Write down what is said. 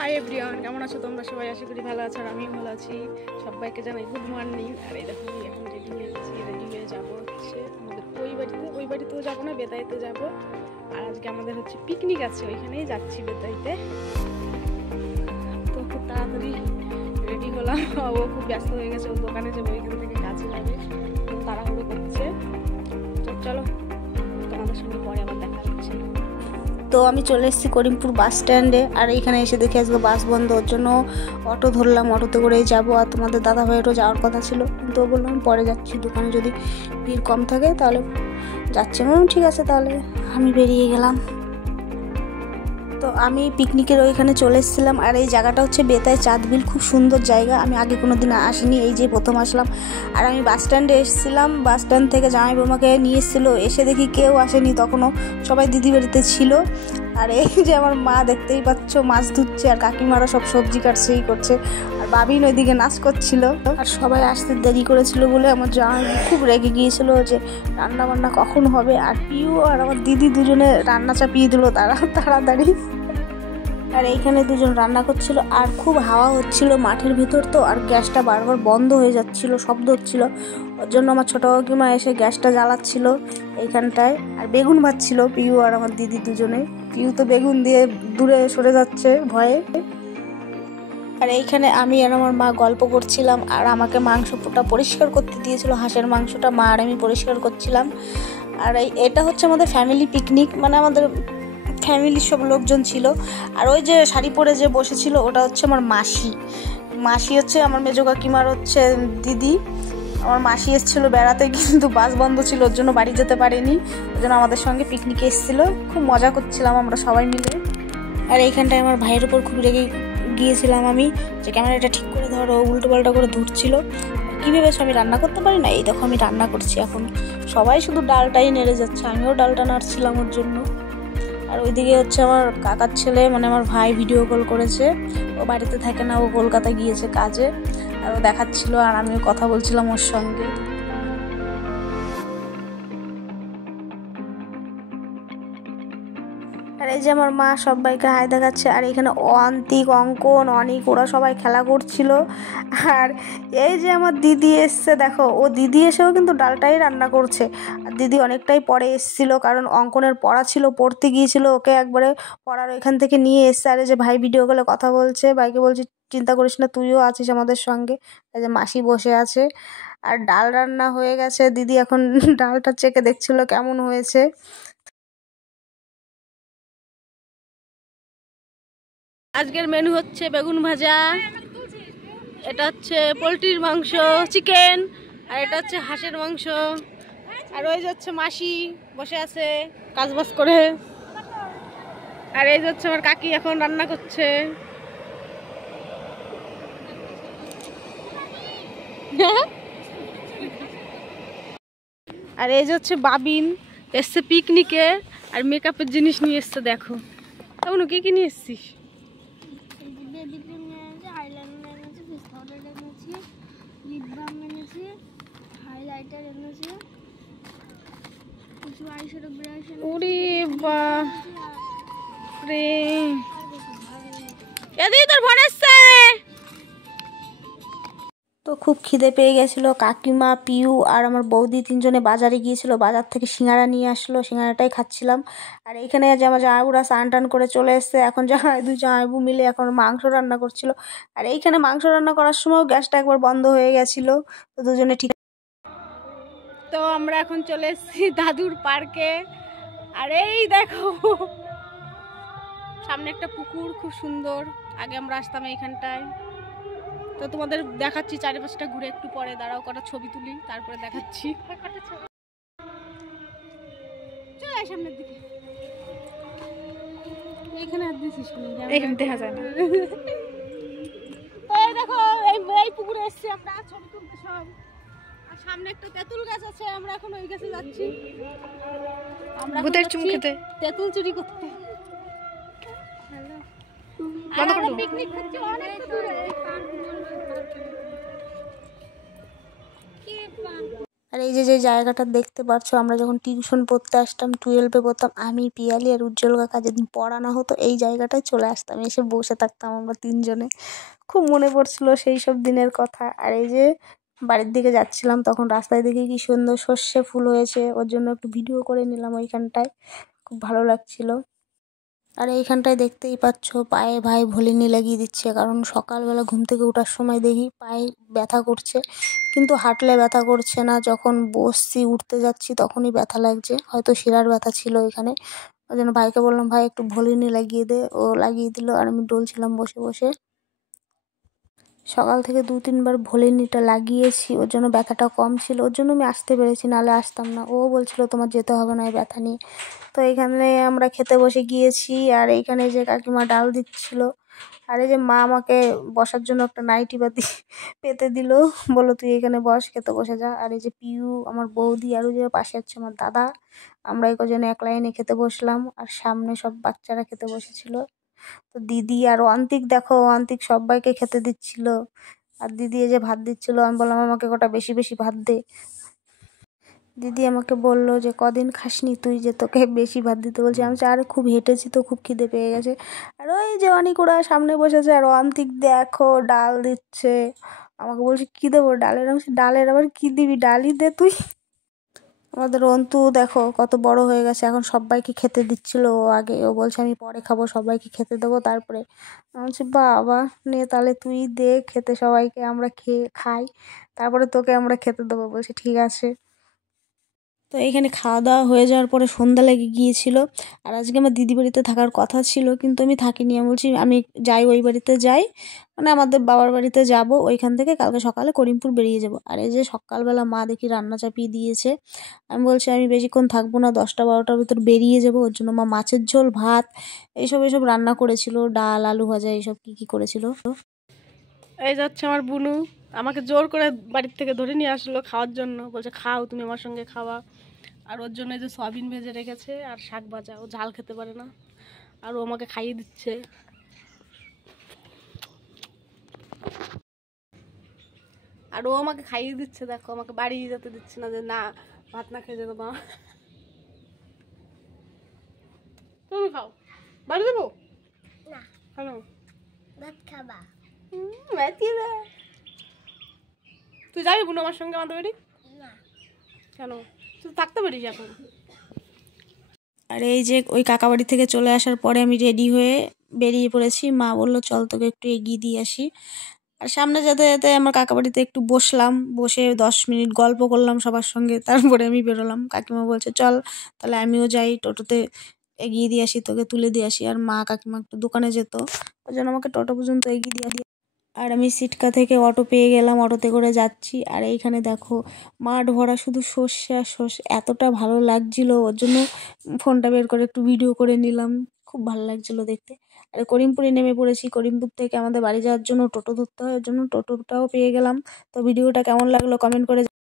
Hi everyone, কেমন আছো তোমরা সবাই? আশা করি ভালো আছো আর আমিও ভালো আছি। সবাইকে জানাই গুড মর্নিং। আর এই দেখো আমি এখন রেডি হয়েছি, রেডি হয়ে যাবো হচ্ছে আমাদের ওই বাড়িতেও যাবো না, বেতাইতে যাবো। আর আজকে আমাদের হচ্ছে পিকনিক আছে, ওইখানেই যাচ্ছি বেতাইতে। তো খুব তাড়াতাড়ি রেডি হলাম। ও খুব ব্যস্ত হয়ে গেছে, ও দোকানে যাবে, ওইখান থেকে কাজে যাবে, তাড়াহুড়ো করছে। তো চলো তোমাদের সঙ্গে পরে আবার দেখা হচ্ছে। তো আমি চলে এসেছি করিমপুর বাস স্ট্যান্ডে। আর এইখানে এসে দেখি আজকে বাস বন্ধ, ওর জন্য অটো ধরলাম, অটোতে করেই যাবো। আর তোমাদের দাদা ভাইয়েরও যাওয়ার কথা ছিল, কিন্তু ও বললাম পরে যাচ্ছি, দোকানে যদি ভিড় কম থাকে তাহলে যাচ্ছে। ঠিক আছে, তাহলে আমি বেরিয়ে গেলাম। তো আমি পিকনিকের ওইখানে চলে এসেছিলাম। আর এই জায়গাটা হচ্ছে বেতাই চাঁদবিল, খুব সুন্দর জায়গা। আমি আগে কোনো দিন আসিনি, এই যে প্রথম আসলাম। আর আমি বাস স্ট্যান্ডে এসেছিলাম, বাস স্ট্যান্ড থেকে জামাই বৌমাকে নিয়ে এসেছিলো, এসে দেখি কেউ আসেনি, তখনও সবাই দিদি বাড়িতে ছিল। আর এই যে আমার মা, দেখতেই পাচ্ছ, মাছ ধুচ্ছে, আর কাকিমারা সব সবজি কাটছে, করছে, আর বাবিন ওইদিকে নাচ করছিল। আর সবাই আসতে দেরি করেছিল বলে আমার জামাই খুব রেগে গিয়েছিল যে রান্না বান্না কখন হবে। আর পিউ আর আমার দিদি দুজনে রান্না চাপিয়ে দিল তাড়াতাড়ি। আর এইখানে দুজন রান্না করছিল, আর খুব হাওয়া হচ্ছিল মাঠের ভিতর তো, আর গ্যাসটা বারবার বন্ধ হয়ে যাচ্ছিল, শব্দ হচ্ছিল। ওর জন্য আমার ছোটো কাকিমা এসে গ্যাসটা জ্বালাচ্ছিল এইখানটায়। আর বেগুন ভাজছিল পিউ আর আমার দিদি দুজনে। পিউ তো বেগুন দিয়ে দূরে সরে যাচ্ছে ভয়ে। আর এইখানে আমি আর আমার মা গল্প করছিলাম, আর আমাকে মাংসটা পরিষ্কার করতে দিয়েছিল, হাঁসের মাংসটা মা আর আমি পরিষ্কার করছিলাম। আর এটা হচ্ছে আমাদের ফ্যামিলি পিকনিক, মানে আমাদের ফ্যামিলির সব লোকজন ছিল। আর ওই যে শাড়ি পরে যে বসেছিল ওটা হচ্ছে আমার মাসি হচ্ছে আমার মেজো কাকিমার হচ্ছে দিদি। আমার মাসি এসেছিলো বেড়াতে, কিন্তু বাস বন্ধ ছিল, ওর জন্য বাড়ি যেতে পারেনি, ওর জন্য আমাদের সঙ্গে পিকনিকে এসেছিলো। খুব মজা করছিলাম আমরা সবাই মিলে। আর এইখানটায় আমার ভাইয়ের উপর খুব রেগে গিয়েছিলাম আমি, যে ক্যামেরাটা ঠিক করে ধরো, উল্টো পাল্টা করে ধরছিল। কী ভেবেছো আমি রান্না করতে পারি না? এই দেখো আমি রান্না করছি এখন। সবাই শুধু ডালটাই নেড়ে যাচ্ছে, আমিও ডালটা নাড়ছিলাম ওর জন্য। আর ওইদিকে হচ্ছে আমার কাকার ছেলে, মানে আমার ভাই, ভিডিও কল করেছে। ও বাড়িতে থাকে না, ও কলকাতা গিয়েছে কাজে। আর ও দেখাচ্ছিল, আর আমিও কথা বলছিলাম ওর সঙ্গে। আর এই যে আমার মা সবাইকে হাই দেখাচ্ছে। আর এখানে অন্তিক, অঙ্কন, অনিক, ওরা সবাই খেলা করছিল। আর এই যে আমার দিদি এসছে, দেখো, ও দিদি এসেও কিন্তু ডালটাই রান্না করছে। আর দিদি অনেকটাই পরে এসেছিলো, কারণ অঙ্কনের পড়া ছিল, পড়তে গিয়েছিল, ওকে একবারে পড়ার ওইখান থেকে নিয়ে এসছে। আর এই যে ভাই ভিডিও কলে কথা বলছে, ভাইকে বলছি চিন্তা করিস না, তুইও আছিস আমাদের সঙ্গে। এই যে মাসি বসে আছে। আর ডাল রান্না হয়ে গেছে, দিদি এখন ডালটা চেখে দেখছিল কেমন হয়েছে। আজকের মেনু হচ্ছে বেগুন ভাজা, এটা হচ্ছে পোলট্রির মাংস, চিকেন, আর এটা হচ্ছে হাঁসের মাংস। আর ওই যাচ্ছে মাসি বসে আছে কাজবাজ করে। আর এই যাচ্ছে আমার কাকি এখন রান্না করছে। আর এই যে হচ্ছে বাবিন এসছে পিকনিকে, আর মেকআপের জিনিস নিয়ে এসছে। দেখো তখন কি কি নিয়ে এসছিস? ওরে বাপরে, এদিকে তোর বোন এসছে। তো খুব খিদে পেয়ে গেছিলো, কাকিমা, পিউ আর আমার বৌদি তিনজনে বাজারে গিয়েছিল, বাজার থেকে সিঙ্গারা নিয়ে আসলো, সিঙ্গারাটাই খাচ্ছিলাম। আর এইখানে যে আমার জামাইবুরা স্নান টান করে চলে এসছে, এখন দুই জামাইবু মিলে এখন মাংস রান্না করছিল। আর এইখানে মাংস রান্না করার সময়ও গ্যাসটা একবার বন্ধ হয়ে গেছিলো, তো দুজনে ঠিক। তো আমরা এখন চলে এসেছি দাদুর পার্কে। আর এই দেখো সামনে একটা পুকুর, খুব সুন্দর। আগে আমরা আসতাম এইখানটায়। তো তোমাদের দেখাচ্ছি চারিপাশটা ঘুরে, একটু পরে দাঁড়াও কটা ছবি তুলি, তারপরে দেখাচ্ছি। চলে আয় সামনের দিকে, এইখানে হাত দিয়েছিস, এখানে দেখা যায় না। তো এই দেখো এই পুকুরে এসেছি আমরা ছবি তুলতে সব। আর সামনে একটা তেঁতুল গাছ আছে, আমরা এখন ওই গাছে যাচ্ছি। আমরা ভূতের চুম খেতে, তেঁতুল চুরি করতে। আমরা পিকনিক করছি অনেক দূরে। আর এই যে যে জায়গাটা দেখতে পাচ্ছ, আমরা যখন টিউশন পড়তে আসতাম, 12-এ পড়তাম, আমি, পিয়ালি আর উজ্জ্বল কাকা, যেদিন পড়ানো হতো এই জায়গাটায় চলে আসতাম, এসে বসে থাকতাম আমরা তিনজনে। খুব মনে পড়ছিল সেই সব দিনের কথা। আর এই যে বাড়ির দিকে যাচ্ছিলাম, তখন রাস্তায় দেখি কি সুন্দর সর্ষে ফুল হয়েছে, ওর জন্য একটু ভিডিও করে নিলাম ওইখানটায়, খুব ভালো লাগছিল। আর এইখানটায় দেখতেই পাচ্ছ পায়ে ভাই ভলিনি লাগিয়ে দিচ্ছে, কারণ সকালবেলা ঘুম থেকে ওঠার সময় দেখি পায়ে ব্যথা করছে, কিন্তু হাঁটলে ব্যথা করছে না, যখন বসছি উঠতে যাচ্ছি তখনই ব্যথা লাগছে, হয়তো শিরার ব্যথা ছিল এখানে। ওই জন্য ভাইকে বললাম, ভাই একটু ভলিনি লাগিয়ে দে, ও লাগিয়ে দিল, আর আমি ডলছিলাম বসে বসে। সকাল থেকে 2-3 বার ভলিনিটা লাগিয়েছি, ওর জন্য ব্যথাটা কম ছিল, ওর জন্য আমি আসতে পেরেছি, নাহলে আসতাম না। ও বলছিল তোমার যেতে হবে না এই ব্যথা নিয়ে। তো এখানে আমরা খেতে বসে গিয়েছি, আর এইখানে যে কাকিমা ডাল দিচ্ছিল, আর এই যে মা আমাকে বসার জন্য একটা নাইটি পাতি পেতে দিল, বললো তুই এখানে বস, খেতে বসে যা। আর এই যে পিউ, আমার বৌদি, আর ওই যে পাশে হচ্ছে আমার দাদা, আমরা এই কজনে এক লাইনে খেতে বসলাম, আর সামনে সব বাচ্চারা খেতে বসেছিল। তো দিদি আর অন্তিক, দেখো অন্তিক সবাইকে খেতে দিচ্ছিল, আর দিদি এই যে ভাত দিচ্ছিল, আমি বললাম আমাকে কটা বেশি বেশি ভাত দে। দিদি আমাকে বললো যে কদিন খাসনি তুই, যে তোকে বেশি ভাত দিতে বলছি। আমি বলছি, আরে খুব হেঁটেছি তো, খুব খিদে পেয়ে গেছে। আর ওই যে অনেক ওরা সামনে বসেছে, আর অন্তিক দেখো ডাল দিচ্ছে, আমাকে বলছি কি দেবো ডালের, আমি বলছি, ডালের আবার কি দিবি, ডালই দে তুই। আমাদের অন্তু দেখো কত বড় হয়ে গেছে, এখন সবাইকে খেতে দিচ্ছিল ও আগে, ও বলছে আমি পরে খাবো, সবাইকে খেতে দেবো তারপরে। আমি বলছি বাবা, নে তাহলে তুই দে খেতে সবাইকে, আমরা খেয়ে খাই, তারপরে তোকে আমরা খেতে দেবো। বলছি ঠিক আছে। তো এইখানে খাওয়া দাওয়া হয়ে যাওয়ার পরে সন্ধ্যা লেগে গিয়েছিল, আর আজকে আমার দিদি বাড়িতে থাকার কথা ছিল, কিন্তু আমি থাকিনি। আমি বলছি আমি যাই, ওই বাড়িতে যাই, মানে আমাদের বাবার বাড়িতে যাব, ওইখান থেকে কালকে সকালে করিমপুর বেরিয়ে যাব। আর এই যে সকালবেলা মা দেখি রান্না চাপিয়ে দিয়েছে, আমি বলছি আমি বেশিক্ষণ থাকবো না, 10টা-12টার ভিতর বেরিয়ে যাব। ওর জন্য মা মাছের ঝোল, ভাত, এইসব রান্না করেছিল, ডাল, আলু ভাজা, এইসব কি করেছিল। এই যাচ্ছে আমার বুনু, আমাকে জোর করে বাড়ির থেকে ধরে নিয়ে আসলো খাওয়ার জন্য, বলছে খাও তুমি আমার সঙ্গে খাওয়া। আর ওর জন্য এই যে সয়াবিন ভেজে রেখেছে আর শাক ভাজা, ও ঝাল খেতে পারে না, আর ও আমাকে খাইয়ে দিচ্ছে। আর ও আমাকে খাইয়ে দিচ্ছে, দেখো আমাকে বাড়ি যেতে দিচ্ছে না, যে না ভাত না খেয়ে যেতে মা। তুমি খাও, বাড়ি দেবো না কেন, ভাত খাবা, ভাত খাবা। তুই যাবি বুনু আমার সঙ্গে আমাদের বাড়ি? না কেন, তুই থাকতে পারিস এখন। আর এই যে ওই কাকা বাড়ি থেকে চলে আসার পরে আমি রেডি হয়ে বেরিয়ে পড়েছি, মা বললো চল তোকে একটু এগিয়ে দিয়ে আসি। আর সামনে যেতে যেতে আমার কাকা বাড়িতে একটু বসলাম, বসে 10 মিনিট গল্প করলাম সবার সঙ্গে, তারপরে আমি বেরোলাম। কাকিমা বলছে চল তাহলে আমিও যাই, টোটোতে এগিয়ে দিয়ে আসি, তোকে তুলে দিয়ে আসি। আর মা কাকিমা একটু দোকানে যেত, ওই জন্য আমাকে টোটো পর্যন্ত এগিয়ে দিয়ে, আর আমি সিটকা থেকে অটো পেয়ে গেলাম, অটোতে করে যাচ্ছি। আর এইখানে দেখো মাঠ ভরা শুধু সর্ষে আর সর্ষে, এতটা ভালো লাগছিল, ওর জন্য ফোনটা বের করে একটু ভিডিও করে নিলাম, খুব ভালো লাগছিল দেখতে। আর করিমপুরে নেমে পড়েছি, করিমপুর থেকে আমাদের বাড়ি যাওয়ার জন্য টোটো ধরতে হয়, ওর জন্য টোটোটাও পেয়ে গেলাম। তো ভিডিওটা কেমন লাগলো কমেন্ট করে